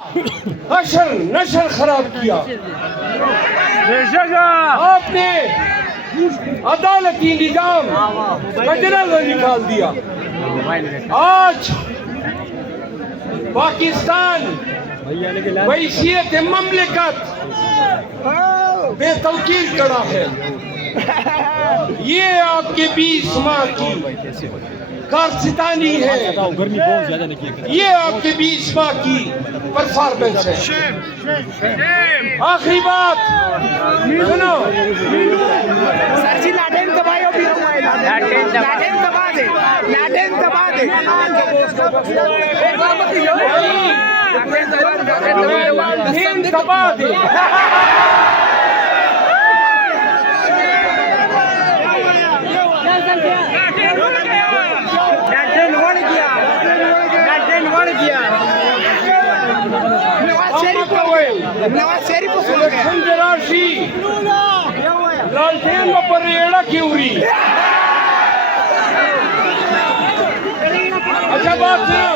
अशर नशर खराब किया। आपने अदालती निजाम कचरा निकाल दिया। आज पाकिस्तान वैसियत ममलिकत बेतौकील खड़ा है। ये आपके 20 माह की कारस्तानी है। ये आपके 20 माह की परफॉर्मेंस है। आखिरी बात सुनो, सर जी लाडेन दबाओ भी लाडेन दबा दे, लाडेन दबा दे। लाडेन दबा दे। नवाज शरीफ को सुन गया संजराशी लालटेन पर एड़ा क्यों रही? अच्छा बात सुनो।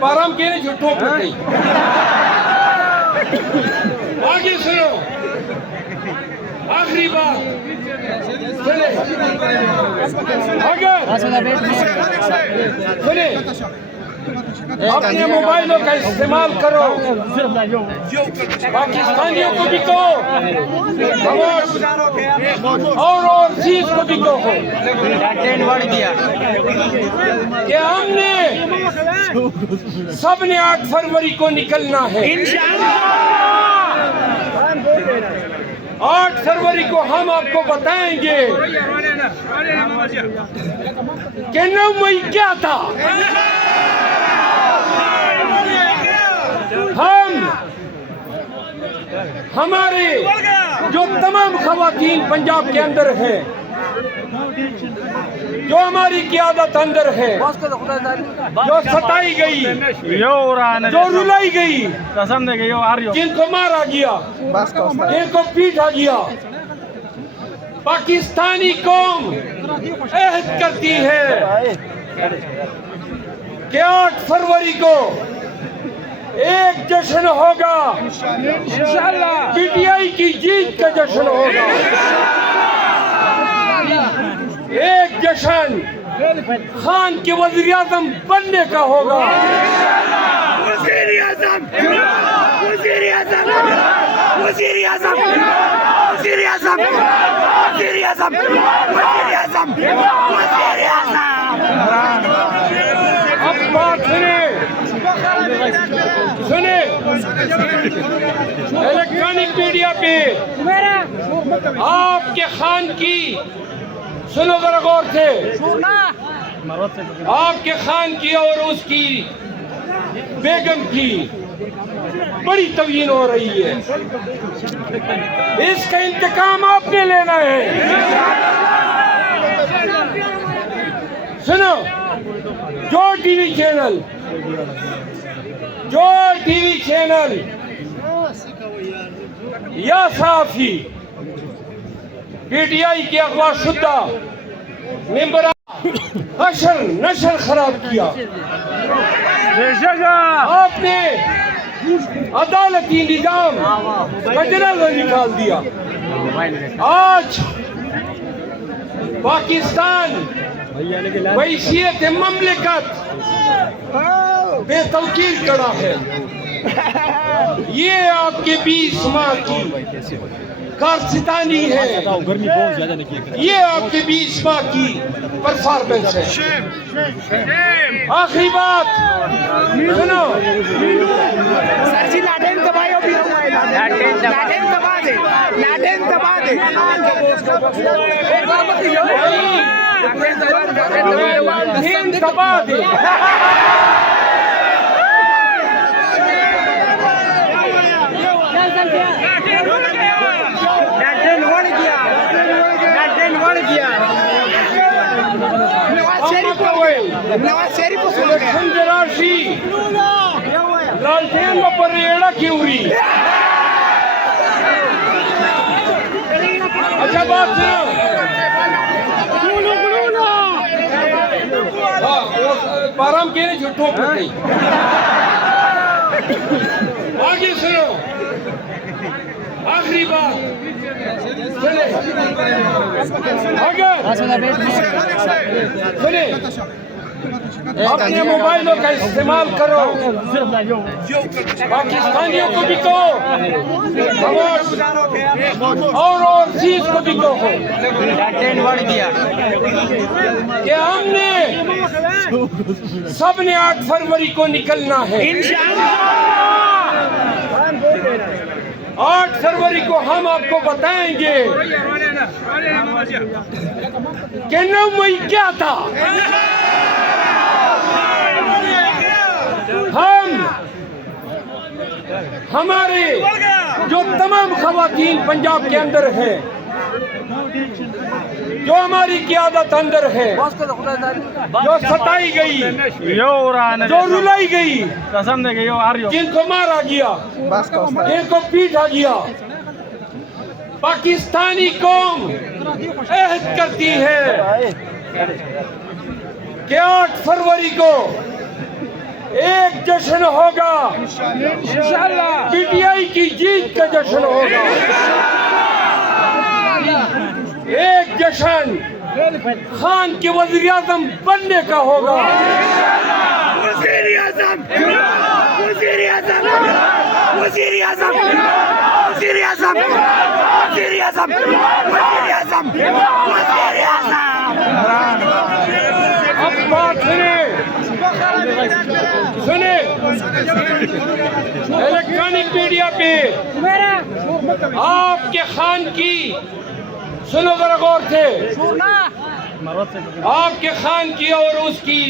बाराम के ने झूठों पर गई। आगे सुनो, आखिरी बात सुने। सुने, अपने मोबाइलों का इस्तेमाल करो, पाकिस्तानियों को भी कहो और चीज को भी कहो कि हमने सबने 8 फरवरी को निकलना है। 8 फरवरी को हम आपको बताएंगे कि 9 मई क्या था। हमारे जो तमाम खवातीन पंजाब के अंदर हैं, जो हमारी क़ियादत अंदर है, जो सताई गई, जो रुलाई गई, जिनको मारा गया, जिनको पीटा गया, पाकिस्तानी कौम अहद करती है कि 8 फरवरी को एक जश्न होगा, पीटीआई की जीत का जश्न होगा। एक जश्न खान के वज़ीर आज़म बनने का होगा। वज़ीर आज़म, वज़ीर आज़म, वज़ीर आज़म, वज़ीर आज़म, वज़ीर आज़म, वज़ीर आज़म, वज़ीर आज़म। अब बात सुने, इलेक्ट्रॉनिक मीडिया पे आपके खान की, सुनो जरा गौर से, आपके खान की और उसकी बेगम की बड़ी तवीन हो रही है। इसका इंतकाम आपने लेना है। सुनो, जो टीवी चैनल या साफी पीटीआई की अगवा शुदा मेंबर अशर नशर खराब किया। आपने अदालती निजाम कचरा निकाल दिया। आज पाकिस्तान वैसियत ममलिकत बेतौकील खड़ा है। ये आपके 20 माह की कारस्तानी है। ये आपके 20 माह की परफॉर्मेंस है। आखिरी बात सुनो, सर जी लाडेन दबाओ भी लाडेन दबा दे, लाडेन दबा दे। लाडेन दबा दे। नवाज शरीफ को सुन गया संजराशी लालटेन पर एड़ा क्यों रही? अच्छा बात सुनो। हाँ, वो बाराम के लिए झूठों पर गई। आगे सुनो, आखिरी बात सुने, अगर सुने, अपने मोबाइलों का इस्तेमाल करो, पाकिस्तानियों को भी कहो और चीज को भी कहो कि हमने सबने 8 फरवरी को निकलना है। 8 फरवरी को हम आपको बताएंगे कि 9 मई क्या था। हम हमारे जो तमाम खवातीन पंजाब के अंदर हैं, जो हमारी क़यादत अंदर है, जो सताई गई, जो रुलाई गई, जिनको मारा गया, जिनको पीटा गया, पाकिस्तानी कौम अहद करती है कि 8 फरवरी को एक जश्न होगा, पीटीआई की जीत का जश्न होगा। एक जश्न खान के वज़ीर-ए-आज़म बनने का होगा। वज़ीर-ए-आज़म, वज़ीर-ए-आज़म, वज़ीर-ए-आज़म, वज़ीर-ए-आज़म, वज़ीर-ए-आज़म, वज़ीर-ए-आज़म, वज़ीर-ए-आज़म। अब बात सुने, इलेक्ट्रॉनिक मीडिया पे आपके खान की, सुनो जरा गौर से, आपके खान की और उसकी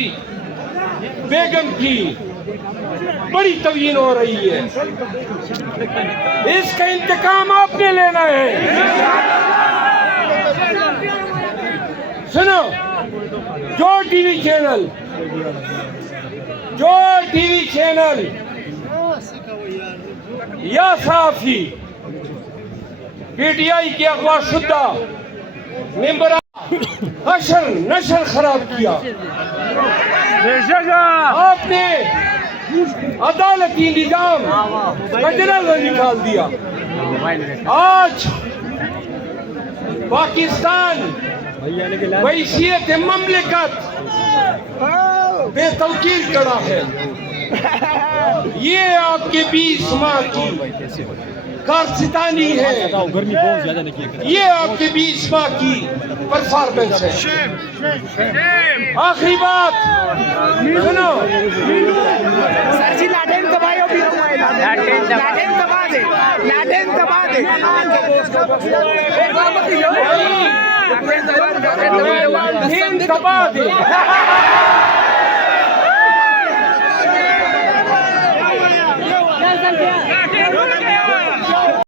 बेगम की बड़ी तवीन हो रही है। इसका इंतकाम आपने लेना है। सुनो, जो टीवी चैनल या साफी पीटीआई के अगवा शुदा मेंबर नशर खराब किया, आपने अदालती निजाम कजरा निकाल दिया। आज पाकिस्तान वैसियत ममलिकत बेतौकील खड़ा है। ये आपके 20 माह की कारस्तानी है, ये आपके 20 माह की परफॉर्मेंस है। आखिरी बात सुनो, सर जी लाटेन दबाओ भी लाटेन दबा दे, लाटेन दबा दे। लाटेन दबा दे।